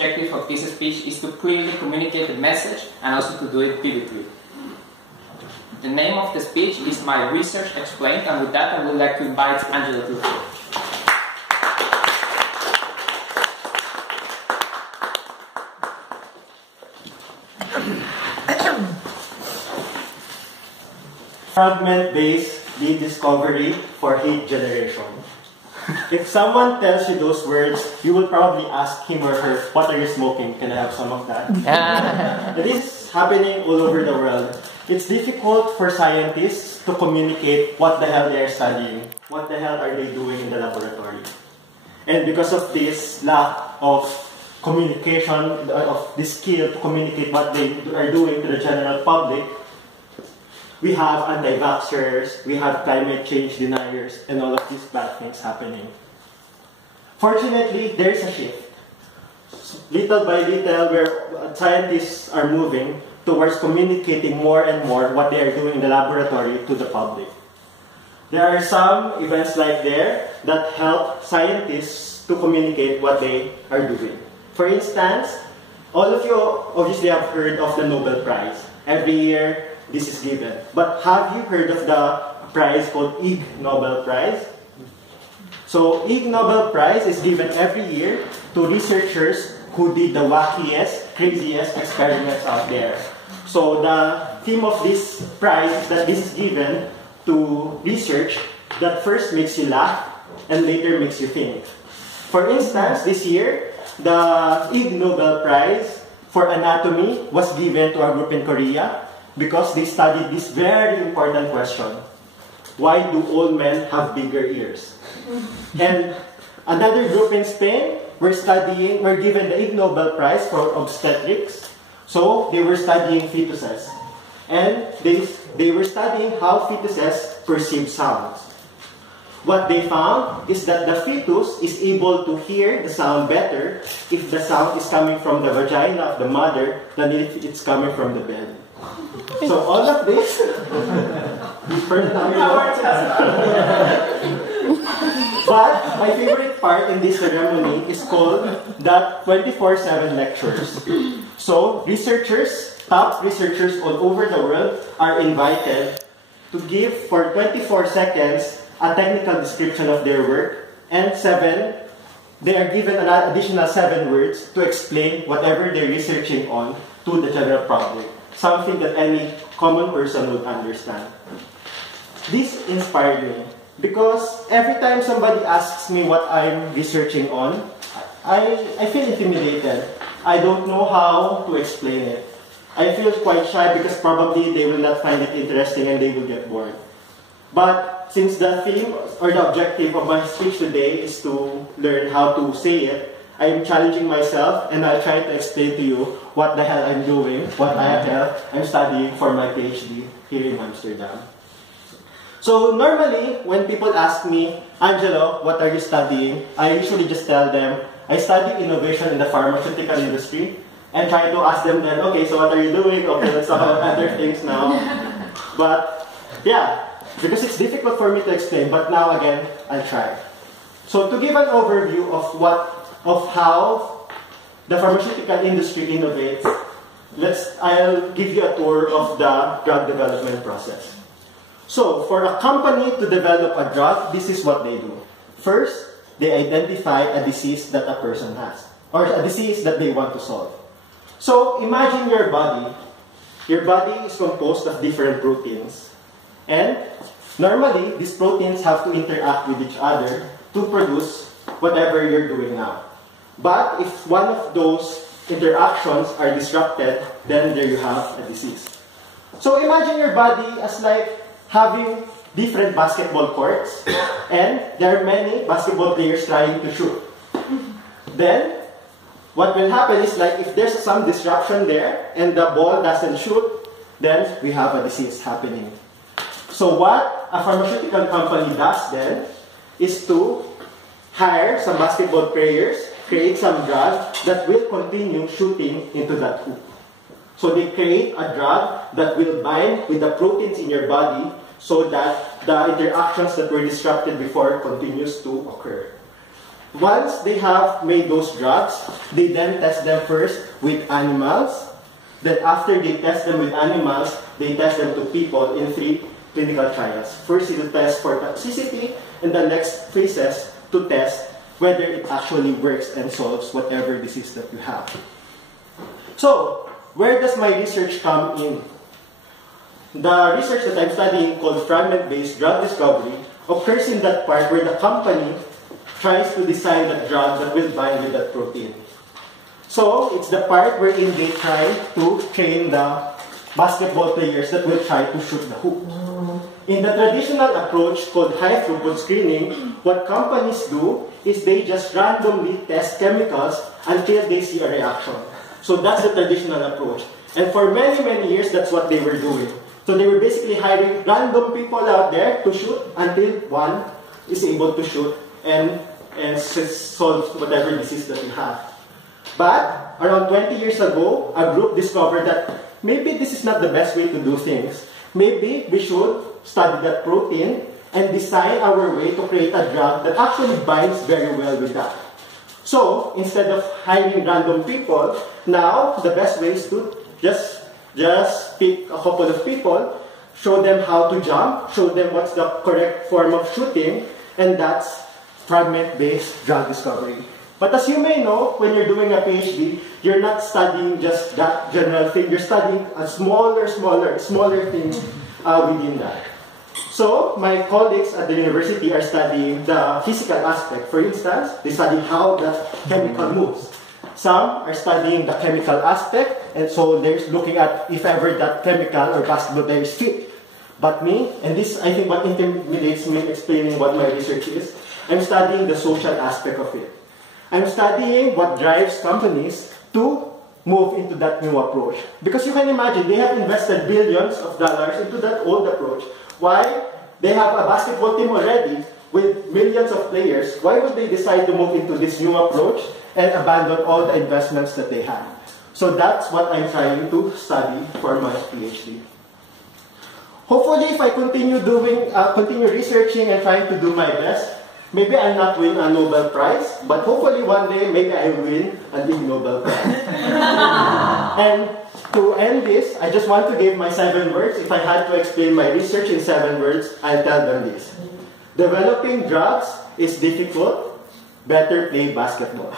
objective of this speech is to clearly communicate the message and also to do it vividly. The name of the speech is My Research Explained, and with that I would like to invite Angela to the floor. Fragment-based lead discovery for heat generation. If someone tells you those words, you will probably ask him or her, what are you smoking? Can I have some of that? It is happening all over the world. It's difficult for scientists to communicate what the hell they are studying. What the hell are they doing in the laboratory? And because of this lack of communication, of this skill to communicate what they are doing to the general public, we have anti-vaxxers, we have climate change deniers, and all of these bad things happening. Fortunately, there's a shift. Little by little, where scientists are moving towards communicating more and more what they are doing in the laboratory to the public. There are some events like there that help scientists to communicate what they are doing. For instance, all of you obviously have heard of the Nobel Prize. Every year, this is given. But have you heard of the prize called Ig Nobel Prize? So, Ig Nobel Prize is given every year to researchers who did the wackiest, craziest experiments out there. So, the theme of this prize is that this is given to research that first makes you laugh and later makes you think. For instance, this year, the Ig Nobel Prize for anatomy was given to a group in Korea because they studied this very important question. Why do all men have bigger ears? And another group in Spain were given the Ig Nobel Prize for obstetrics. So they were studying fetuses. And they were studying how fetuses perceive sounds. What they found is that the fetus is able to hear the sound better if the sound is coming from the vagina of the mother than if it's coming from the belly. So all of this, but my favorite part in this ceremony is called the 24/7 lectures. So researchers, top researchers all over the world are invited to give for 24 seconds a technical description of their work, and they are given an additional 7 words to explain whatever they're researching on to the general public. Something that any common person would understand. This inspired me because every time somebody asks me what I'm researching on, I feel intimidated. I don't know how to explain it. I feel quite shy because probably they will not find it interesting and they will get bored. But since the theme or the objective of my speech today is to learn how to say it, I am challenging myself and I'll try to explain to you what the hell I'm doing, what I'm studying for my PhD here in Amsterdam. So normally, when people ask me, Angelo, what are you studying? I usually just tell them, I study innovation in the pharmaceutical industry, and try to ask them then, okay, so what are you doing? Okay, let's talk about other things now. But yeah, because it's difficult for me to explain, but now again, I'll try. So to give an overview of how the pharmaceutical industry innovates, I'll give you a tour of the drug development process. So, for a company to develop a drug, this is what they do. First, they identify a disease that a person has, or a disease that they want to solve. So, imagine your body. Your body is composed of different proteins. And normally, these proteins have to interact with each other to produce whatever you're doing now. But if one of those interactions are disrupted, then there you have a disease. So imagine your body as like having different basketball courts, and there are many basketball players trying to shoot. Then, what will happen is like if there's some disruption there and the ball doesn't shoot, then we have a disease happening. So what a pharmaceutical company does then is to hire some basketball players, create some drug that will continue shooting into that hoop. So they create a drug that will bind with the proteins in your body so that the interactions that were disrupted before continues to occur. Once they have made those drugs, they then test them first with animals. Then after they test them with animals, they test them to people in 3 clinical trials. First, to test for toxicity, and the next phases to test whether it actually works and solves whatever disease that you have. So, where does my research come in? The research that I'm studying, called fragment-based drug discovery, occurs in that part where the company tries to design the drug that will bind with that protein. So, it's the part wherein they try to train the basketball players that will try to shoot the hoop. In the traditional approach called high-throughput screening, what companies do is they just randomly test chemicals until they see a reaction. So that's the traditional approach. And for many, many years, that's what they were doing. So they were basically hiring random people out there to shoot until one is able to shoot and solve whatever disease that you have. But around 20 years ago, a group discovered that maybe this is not the best way to do things. Maybe we should study that protein and design our way to create a drug that actually binds very well with that. So, instead of hiring random people, now the best way is to just pick a couple of people, show them how to jump, show them what's the correct form of shooting, and that's fragment-based drug discovery. But as you may know, when you're doing a PhD, you're not studying just that general thing. You're studying a smaller thing within that. So, my colleagues at the university are studying the physical aspect. For instance, they study how the chemical moves. Some are studying the chemical aspect, and so they're looking at if ever that chemical or basketball player is fit. But me, and this I think what intimidates me in explaining what my research is, I'm studying the social aspect of it. I'm studying what drives companies to move into that new approach. Because you can imagine, they have invested billions of dollars into that old approach. Why? They have a basketball team already with millions of players. Why would they decide to move into this new approach and abandon all the investments that they had? So that's what I'm trying to study for my PhD. Hopefully, if I continue researching and trying to do my best, maybe I'll not win a Nobel Prize, but hopefully one day, maybe I will win a big Nobel Prize. And to end this, I just want to give my 7 words. If I had to explain my research in 7 words, I'll tell them this. Developing drugs is difficult. Better play basketball.